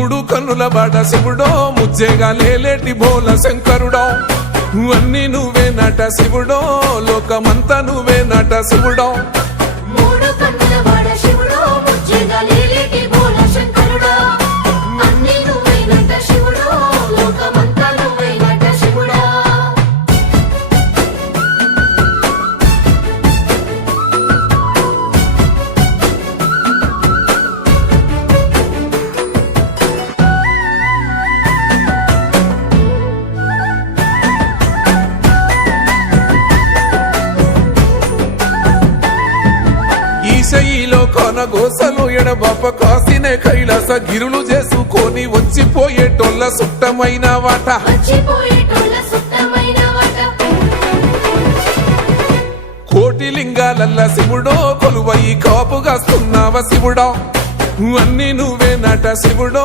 మూడు కన్నుల బాట శివుడో ముజ్జేగా లేలేటి బోల శంకరుడో అన్ని నువ్వే నట శివుడో లోకమంతా నువ్వే నట శివుడో మూడు కన్నుల వాడ శివుడో ముజ్జేగా లేలేటి బోల శంకరుడో అన్ని నువ్వే నట శివుడో లోకమంతా నువ్వే నట శివుడో ఈశయిలో కొనగోసలు ఎడబాప కాసినే కైలాస గిరులు చేసుకొని వచ్చిపోయేటోళ్ళ సుట్టమైన వాట వచ్చిపోయేటోళ్ళ సుత్తమైన వాట కోటి లింగాలల్ల శివుడో కొలువయి కాపుగాస్తున్నావ శివుడో అన్ని నువ్వే నట శివుడో